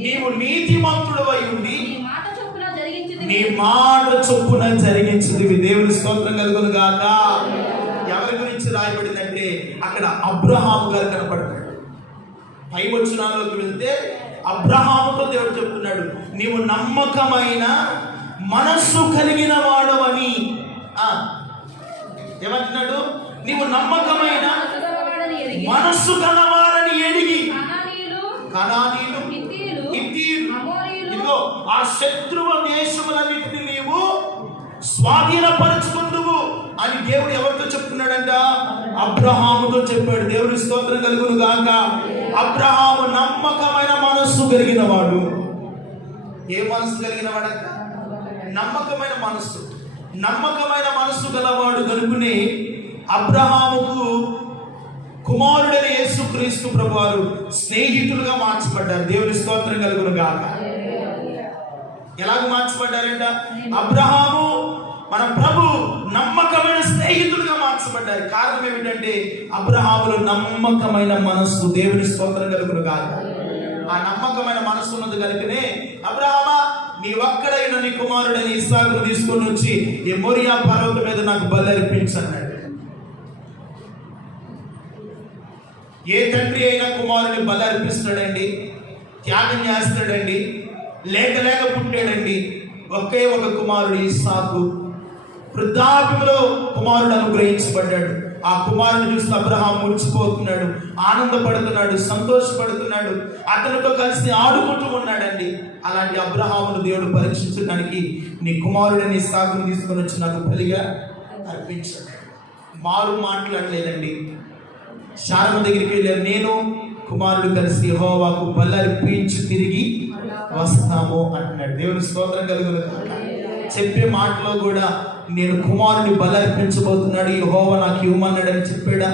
నీవు నీతిమంతుడవై ఉండి నీ మాట చొప్పున జరిగించింది. దేవుని స్తోత్రం కలుగును గాక. ఎవరి గురించి రాయబడిందంటే అక్కడ అబ్రహాము గారు కనపడతాడు. పై వచనాల్లోకి వెళ్తే అబ్రహాముతో దేవుడు చెప్తున్నాడు, నీవు నమ్మకమైన మనస్సు కలిగిన వాడవని. ఏమంటున్నాడు? నీవు నమ్మకమైన మనస్సు గలవారని ఎరిగి కనానీయులు, హిత్తీయులు, ఇదిగో ఆ శత్రువు దేశములన్నిటిని నీవు స్వాధీనపరచుకుందువు అని దేవుడు ఎవరితో చెప్తున్నాడంట? అబ్రహాముతో చెప్పాడు. దేవుని స్తోత్రం కలుగును గాక. అబ్రహాము నమ్మకమైన మనస్సు కలిగిన వాడు. ఏ మనస్సు కలిగిన వాడంట? నమ్మకమైన మనస్సు. నమ్మకమైన మనస్సు గలవాడు కనుకుని అబ్రహాముకు కుమారుడైన యేసుక్రీస్తు ప్రభువారు స్నేహితులుగా మార్చబడ్డారు. దేవుని స్తోత్రం కలుగును గాక. ఎలాగ మార్చబడ్డారంట? అబ్రహాము మన ప్రభు నమ్మకమైన స్నేహితులుగా మార్చబడ్డారు. కారణం ఏమిటంటే అబ్రహాములో నమ్మకమైన మనస్సు. దేవుని స్తోత్రం కలుగును గాక. ఆ నమ్మకమైన మనస్సు ఉన్నది కనుకనే అబ్రహామా, నీ ఒక్కడైన నీ కుమారుడైన ఇస్సాకును తీసుకొని వచ్చి ఈ మోరియా పర్వతం మీద నాకు బలి అర్పించన్నాడు. ఏ తండ్రి అయినా కుమారుని బలి అర్పిస్తాడండి, త్యాగం చేస్తాడండి. లేక పుట్టాడండి. ఒకే ఒక కుమారుడు ఇస్సాకు. వృద్ధాప్యంలో కుమారుడు అనుగ్రహించబడ్డాడు. ఆ కుమారుని చూసి అబ్రహాం మురిసిపోతున్నాడు, ఆనందపడుతున్నాడు, సంతోషపడుతున్నాడు, అతనితో కలిసి ఆడుకుంటూ ఉన్నాడండి. అలాంటి అబ్రహామును దేవుడు పరీక్షించడానికి నీ కుమారుడిని ఇస్సాకును తీసుకొని వచ్చి నాకు బలిగా అర్పించాడు. మారు మాట్లాడలేదండి. శారమ దగ్గరికి వెళ్ళారు. నేను కుమారుడు కలిసి యెహోవాకు బలర్పించి తిరిగి వస్తాము అంటున్నాడు. దేవుని స్తోత్రం కలుగును గాక. చెప్పే మాటలో కూడా నేను కుమారుని బలర్పించబోతున్నాడు, యెహోవా నాకు ఇవ్వమన్నాడని చెప్పాడా?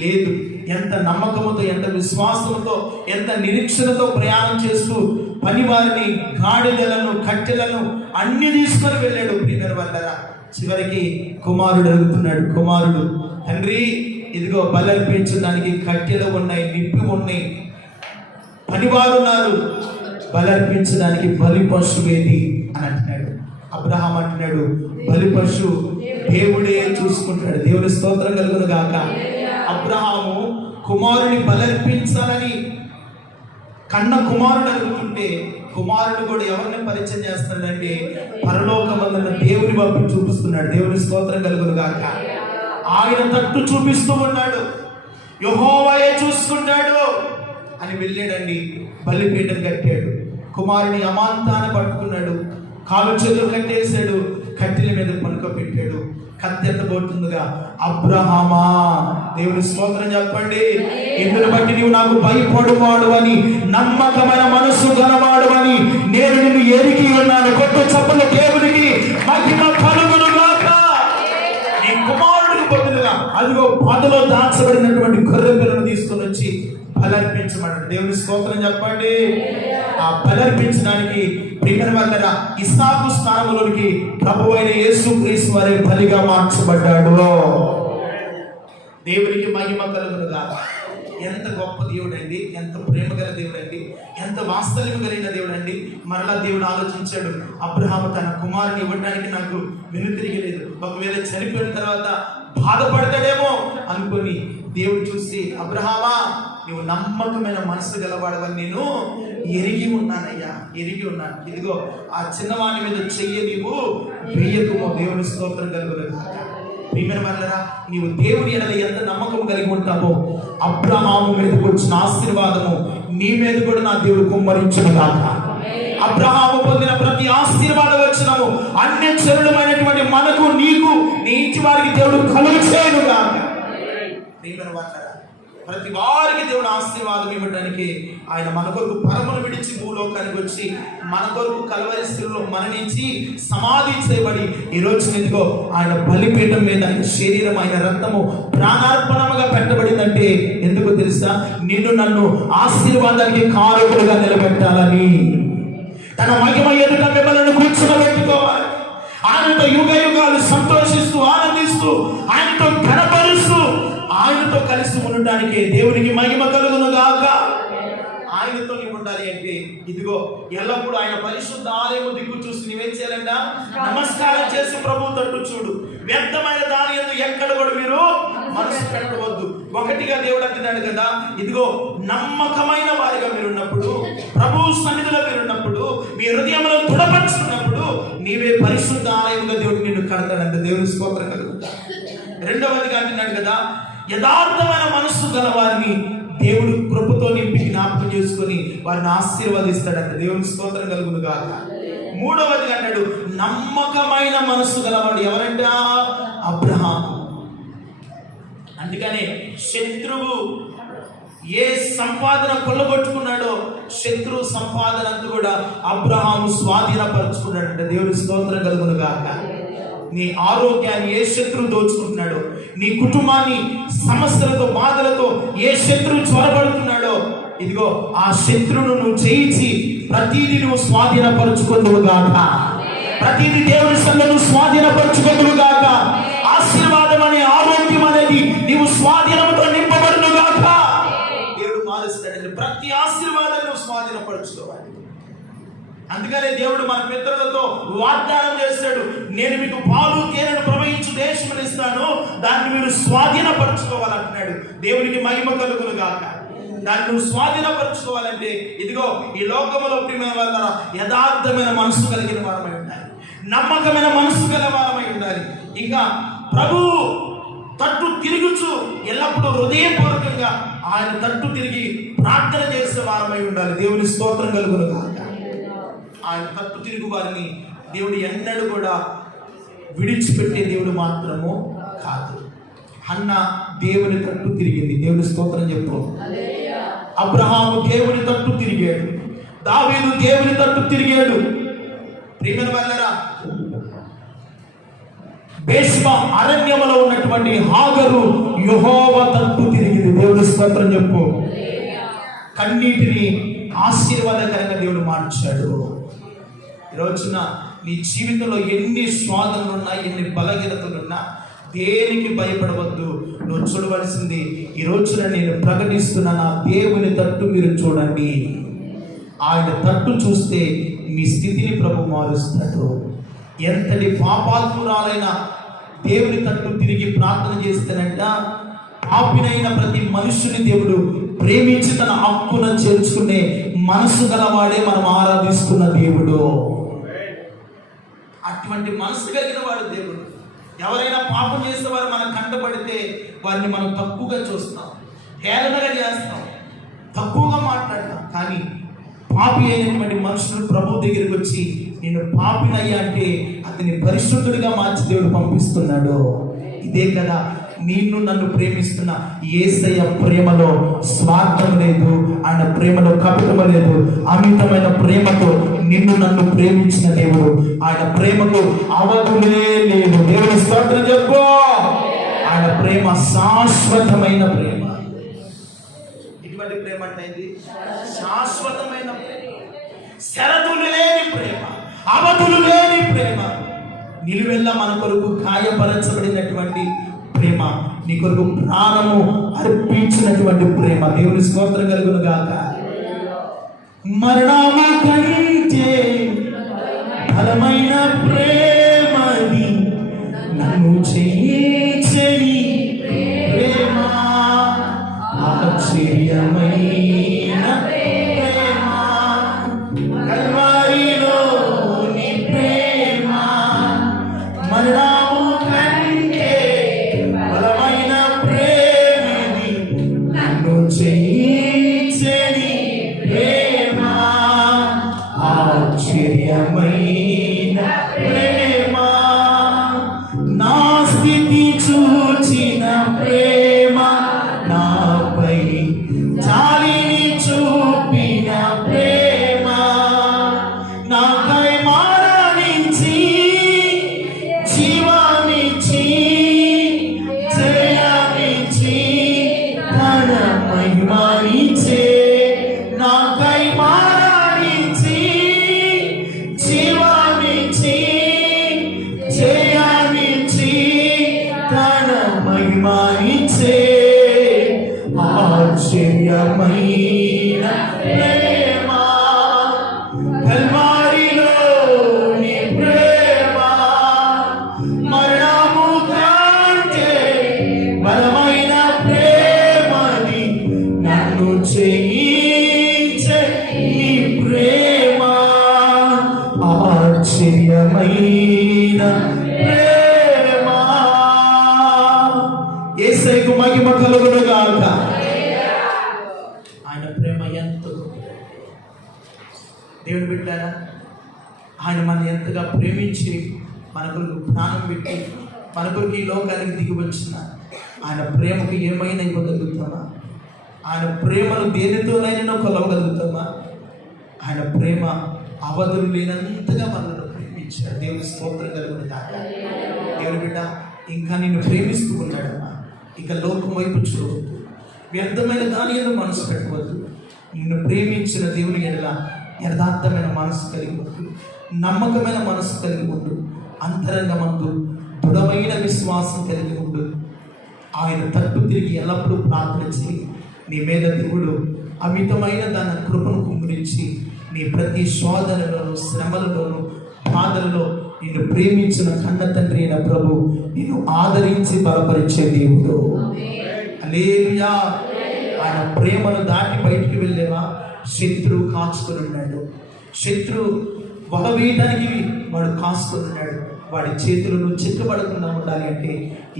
లేదు. ఎంత నమ్మకంతో, ఎంత విశ్వాసంతో, ఎంత నిరీక్షణతో ప్రయాణం చేస్తూ పనివారిని, గాడిదలను, కట్టెలను అన్ని తీసుకొని వెళ్ళాడు. ప్రియమైన వాళ్ళరా, చివరికి కుమారుడు అడుగుతున్నాడు. కుమారుడు, తండ్రి ఇదిగో బలర్పించడానికి కట్టెలు ఉన్నాయి, నిప్పి ఉన్నాయి, పనివారు ఉన్నారు, బలర్పించడానికి బలి పశువు ఏది అని అంటున్నాడు. అబ్రహాం అంటున్నాడు, బలి పశువు దేవుడే చూసుకుంటాడు. దేవుని స్తోత్రం కలుగును గాక. అబ్రహాము కుమారుని బలర్పించాలని కన్న కుమారుడు అడుగుతుంటే కుమారుడు కూడా ఎవరిని పరిచయం చేస్తున్నాడంటే పరలోకమందున్న దేవుని వైపు చూపిస్తున్నాడు. దేవుని స్తోత్రం కలుగును గాక. ఆయన తట్టు చూపిస్తూ ఉన్నాడు, యెహోవాయే చూసుకుంటాడు అని వెళ్ళాడండి. బలిపీఠం కట్టాడు, కుమారుని అమాంతాన పట్టుకున్నాడు, కాలు చేతులు కట్టేశాడు, కట్టెల మీద పనుకోబెట్టాడు. కత్తెత్తబోతుందిగా, అబ్రహామా, దేవుని స్తోత్రం చెప్పండి, ఇందును బట్టి నీవు నాకు భయపడువాడు అని, నమ్మకమైన మనసు గలవాడు అని నేను నిన్ను ఎరిగి ఉన్నాను. కొత్త చప్పల దేవునికి మహిమ కలుగును గాక. నీ కుమారుడికి బదులుగా అదిగో పొదలో దాచబడినటువంటి గొర్రె పిల్లను తీసుకొని వచ్చి బలర్పించమన్నాడు. దేవుని స్తోత్రం చెప్పండి. ఆ బలర్పించడానికి ప్రియమైన వాళ్ళరా ఇస్సాకు స్థానంలోనికి ప్రభువైన యేసుక్రీస్తు వారే బలిగా మార్చబడ్డాడు. దేవునికి మహిమ కలుగును గాక. ఎంత గొప్ప దేవుడు అండి, ఎంత ప్రేమ గల దేవుడు అండి, ఎంత వాస్తవ్యం కలిగిన దేవుడు అండి. మరలా దేవుడు ఆలోచించాడు, అబ్రహాము తన కుమారుని ఇవ్వడానికి నాకు వెనుతిరిగలేదు, ఒకవేళ చనిపోయిన తర్వాత బాధపడతాడేమో అనుకొని దేవుడు చూసి, అబ్రహామా నువ్వు నమ్మకమైన మనసు గలవాడవని నేను ఎరిగి ఉన్నానయ్యా, ఎరిగి ఉన్నాను. ఇదిగో ఆ చిన్నవాని మీద చెయ్యి నీవు వేయకుమో. దేవుని స్తోత్రం కలుగును. ప్రియమైన వాళ్ళరా, నీవు దేవుని ఎడల ఎంత నమ్మకం కలిగి ఉంటావో అబ్రహాము మీదకి వచ్చిన ఆశీర్వాదము నీ మీద కూడా నా దేవుడు కుమ్మరించును గాక. అబ్రహాము పొందిన ప్రతి ఆశీర్వాద వచనము అన్యచరులమైనటువంటి మనకు, నీకు, నీ ఇంటి వారికి దేవుడు కలుగు చేయను గాక. ప్రియమైన వాళ్ళరా, ప్రతి వారికి దేవుడు ఆశీర్వాదం ఇవ్వడానికి ఆయన మన కొరకు పరమును విడిచి భూలోకానికి వచ్చి మన కొరకు కల్వరి శిలువలో మరణించి సమాధి చేయబడి ఈ రోజు ఇదిగో ఆయన బలిపీఠం మీద ఆయన శరీరం, ఆయన రక్తము ప్రాణార్పణముగా పెట్టబడిందంటే ఎందుకు తెలుసా? నిన్ను నన్ను ఆశీర్వాదానికి కారకులుగా నిలబెట్టాలని, తన మహిమ ఎదుట మిమ్మల్ని కూర్చోబెట్టుకోవాలి, ఆయనతో యుగ యుగాలు సంతోషిస్తూ ఆనందిస్తూ ఆయనతో ఘనపరుస్తూ ఆయనతో కలిసి ఉండడానికి. దేవునికి మహిమ కలుగును గాక. ఆయనతో నీవు ఉండాలి అంటే ఇదిగో ఎల్లప్పుడూ ఆయన పరిశుద్ధ ఆలయము దిక్కు చూసి నీవేం చేయాలంట? నమస్కారం చేసి ప్రభు తట్టు చూడు. వ్యర్థమైన దాని యందు ఎక్కడ కూడా మీరు మనసు పెట్టవద్దు. ఒకటిగా దేవుడు అంటున్నాడు కదా, ఇదిగో నమ్మకమైన వారిగా మీరు ఉన్నప్పుడు, ప్రభు సన్నిధిలో మీరు ఉన్నప్పుడు, మీ హృదయంలో దృఢపరుచుకున్నప్పుడు నీవే పరిశుద్ధ ఆలయంగా దేవుడు నిన్ను కడతాడంట. దేవుని స్తోత్రం కలుగుతా. రెండవదిగా అంటున్నాడు కదా, యథార్థమైన మనస్సు గల వారిని దేవుడు కృపతో నింపి జ్ఞాపకం చేసుకొని వారిని ఆశీర్వదిస్తాడంట. దేవుని స్తోత్రం కలుగును గాక. మూడవది అన్నాడు, నమ్మకమైన మనస్సు గలవాడు ఎవరంట? అబ్రహాము. అందుకనే శత్రువు ఏ సంపాదన కొల్లగొట్టుకున్నాడో శత్రు సంపాదన అంతా కూడా అబ్రహాము స్వాధీనపరుచుకున్నాడంట. దేవుని స్తోత్రం కలుగును గాక. నీ ఆరోగ్యాన్ని ఏ శత్రువు దోచుకుంటున్నాడో, నీ కుటుంబాన్ని సమస్యలతో బాధలతో ఏ శత్రువు చొరబడుతున్నాడో, ఇదిగో ఆ శత్రువును నువ్వు జయించి ప్రతిదీ నువ్వు స్వాధీనపరుచుకుందువు గాక. ప్రతిదీ దేవుని సంఘం స్వాధీనపరుచుకుందువు గాక. ఆశీర్వాదం అనే ఆరోగ్యం అనేది నీవు స్వాధీనంతో నింపబడును గాక. దేవుడు మారుస్తాడండి. ప్రతి ఆశీర్వాదాన్ని నువ్వు స్వాధీనపరుచుకోవాలి. అందుకనే దేవుడు మన పితరులతో వాగ్దానం చేస్తాడు, నేను మీకు పాలు తేనెను ప్రవహించు దేశమును ఇస్తాను, దాన్ని మీరు స్వాధీనపరచుకోవాలంటున్నాడు. దేవునికి మహిమ కలుగును గాక. దాన్ని నువ్వు స్వాధీనపరచుకోవాలంటే ఇదిగో ఈ లోకములో ప్రియమైన వాళ్ళ యథార్థమైన మనసు కలిగిన వారమై ఉండాలి, నమ్మకమైన మనసు గల వారమై ఉండాలి. ఇంకా ప్రభు తట్టు తిరుగుచు ఎల్లప్పుడూ హృదయపూర్వకంగా ఆయన తట్టు తిరిగి ప్రార్థన చేసే వారమై ఉండాలి. దేవుని స్తోత్రం కలుగును గాక. ఆయన తట్టు తిరుగు వారిని దేవుడు ఎన్నడూ కూడా విడిచిపెట్టే దేవుడు మాత్రము కాదు. హన్న దేవుని తట్టు తిరిగింది. దేవుని స్తోత్రం చెప్పు. అబ్రహాము దేవుని తట్టు తిరిగాడు, దావీదు దేవుని తట్టు తిరిగాడు. ప్రియమైన వాళ్ళరా, బేస్బా అరణ్యములో ఉన్నటువంటి హాగరు యెహోవా తట్టు తిరిగింది. దేవుని స్తోత్రం చెప్పు. కన్నీటిని ఆశీర్వాదకరంగా దేవుడు మార్చాడు. ఈరోజున నీ జీవితంలో ఎన్ని శోధనలున్నా, ఎన్ని బలహీనతలున్నా దేనికి భయపడవద్దు. నువ్వు చూడవలసింది ఈ రోజున నేను ప్రకటిస్తున్న నా దేవుని తట్టు మీరు చూడండి. ఆయన తట్టు చూస్తే మీ స్థితిని ప్రభు మారుస్తాడు. ఎంతటి పాపాత్మురాలైన దేవుని తట్టు తిరిగి ప్రార్థన చేస్తేనంట, పాపినైన ప్రతి మనుషుని దేవుడు ప్రేమించి తన హక్కున చేర్చుకునే మనసు గలవాడే మనం ఆరాధిస్తున్న దేవుడు. అటువంటి మనసు కలిగిన వాడు దేవుడు. ఎవరైనా పాపం చేసే వారు మనం కంటపడితే వారిని మనం తక్కువగా చూస్తాం, హేళనగా చేస్తాం, తక్కువగా మాట్లాడతాం. కానీ పాపి అయినటువంటి మనుషులు ప్రభు దగ్గరికి వచ్చి నేను పాపినయ్యా అంటే అతని పరిశుద్ధుడిగా మార్చి దేవుడు పంపిస్తున్నాడు. ఇదే కదా నిన్ను నన్ను ప్రేమిస్తున్న యేసయ్య ప్రేమలో స్వార్థం లేదు, ఆయన ప్రేమలో కపటం లేదు. అమితమైన ప్రేమతో నిన్ను నన్ను ప్రేమించిన దేవుడు, ఆయన ప్రేమకు అవధులే లేదు. దేవుని స్తోత్రం చెప్పు. ఆయన ప్రేమ శాశ్వతమైన ప్రేమ. ఇటువంటి ప్రేమ అంటే శాశ్వతమైన ప్రేమ, షరతులు లేని ప్రేమ, అవధులు లేని ప్రేమ, నిలువెల్ల మన కొరకు గాయపరచబడినటువంటి ప్రేమ, నీ కొరకు ప్రాణము అర్పించినటువంటి ప్రేమ. దేవుని స్తోత్రం కలుగును గాక. మరణము కంటే బలమైన ప్రేమది నన్ను చేయించని ప్రేమ, ఆశ్చర్యమైన ప్రేమ, కల్వరిలోని ప్రేమ. మరణము కంటే బలమైన ప్రేమది నన్ను చేయించని ప్రేమ, ఆశ్చర్యమైన ప్రేమ. నా స్థితి చూచిన ప్రేమ, నాపై జాలిని చూపిన ప్రేమ, నాకై మరణించి జీవాన్నిచ్చి జయమిచ్చి తన మహిమనిచ్చే, నాకై మరణించి జీవాన్నిచ్చి జయమిచ్చి తన మహిమనిచ్చే, ఆశ్చర్యమైన ప్రేమ, కల్వరిలోని ప్రేమ. మరణము కంటే బలమైన ప్రేమని నన్ను చేయించే నీ ప్రేమ, ఆశ్చర్యమైన ప్రేమ. యేసయ్యకు మహిమ కలుగును గాక. ఆయన ప్రేమ ఎంతో, దేవుడు బిడ్డారా, ఆయన మన ఎంతగా ప్రేమించి మన కొరకు ప్రాణం పెట్టి మన కొరకు ఈ లోకానికి దిగి వచ్చిన ఆయన ప్రేమకు ఏమైనా ఇవ్వగలుగుతామా? ఆయన ప్రేమను దేనితోనైనా కొలవగలుగుతామా? ఆయన ప్రేమ అవధులు లేనంతగా మనల్ని ప్రేమించాడు. దేవుని స్తోత్రం కలుగును గాక. దేవుని బిడ్డ, ఇంకా నిన్ను ప్రేమిస్తూ ఉన్నాడమ్మా. ఇక లోకం వైపు చూడవద్దు, వ్యర్థమైన దాని మీద మనసు పెట్టవద్దు. నిన్ను ప్రేమించిన దేవుని ఎడల యథార్థమైన మనసు కలిగి ఉండు, నమ్మకమైన మనసు కలిగి ఉండు, అంతరంగమందు దృఢమైన విశ్వాసం కలిగి ఉండు. ఆయన తట్టు తిరిగి ఎల్లప్పుడూ ప్రార్థన చేయి. నీ మీద దేవుడు అమితమైన తన కృపను కుమ్మరించి నీ ప్రతి శోధనలోను, శ్రమలలోను, బాధలలో నిన్ను ప్రేమించిన కన్న తండ్రి అయిన ప్రభు నిన్ను ఆదరించి బలపరిచే దేవుడు. హల్లెలూయా. ఆయన ప్రేమను దాటి బయటికి వెళ్ళేవా? శత్రువు కాచుకొని ఉన్నాడు. శత్రువు వల వేయడానికి వాడు కాచుకొని ఉన్నాడు. వాడి చేతులను చిక్కబడకుండా ఉండాలి అంటే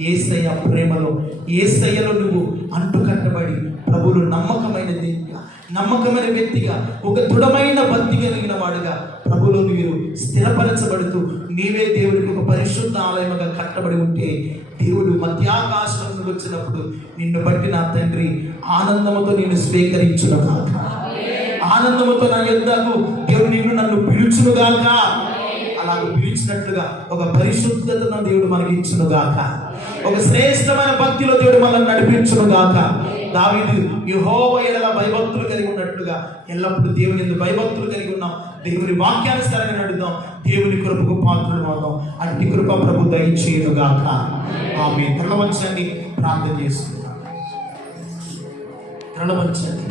యేసయ్య ప్రేమలో, యేసయ్యలో నువ్వు అంటుకట్టబడి ప్రభువులు నమ్మకమైన దేవుడిగా, నమ్మకమైన వ్యక్తిగా, ఒక దృఢమైన భక్తి కలిగిన వాడుగా ప్రభువులో మీరు స్థిరపరచబడుతూ నీవే దేవుడికి ఒక పరిశుద్ధ ఆలయముగా కట్టబడి ఉంటే, దేవుడు మధ్యాకాశం నుండి వచ్చినప్పుడు నిన్ను బట్టి నా తండ్రి ఆనందముతో నేను స్వీకరించునుగాక, ఆనందముతో నా యొద్దకు దేవుడు నన్ను పిలుచునుగాక. అలాగ పిలిచినట్లుగా ఒక పరిశుద్ధతను దేవుడు మనకి ఇచ్చునుగాక, ఒక శ్రేష్టమైన భక్తిలో దేవుడు మనల్ని నడిపించునుగాక. దావీదు యెహోవా యందు భయభక్తులు కలిగి ఉన్నట్లుగా ఎల్లప్పుడూ దేవుని యందు భయభక్తులు కలిగి ఉన్నాం. దేవుని వాక్యానుసారంగా నడుద్దాం, దేవుని కృపకు పాత్రలు అవుదాం. అట్టి కృప ప్రభు దయచేయునుగాక. ఆమేన్. తల వంచండి, ప్రార్థన చేసుకుందాం. తల వంచండి.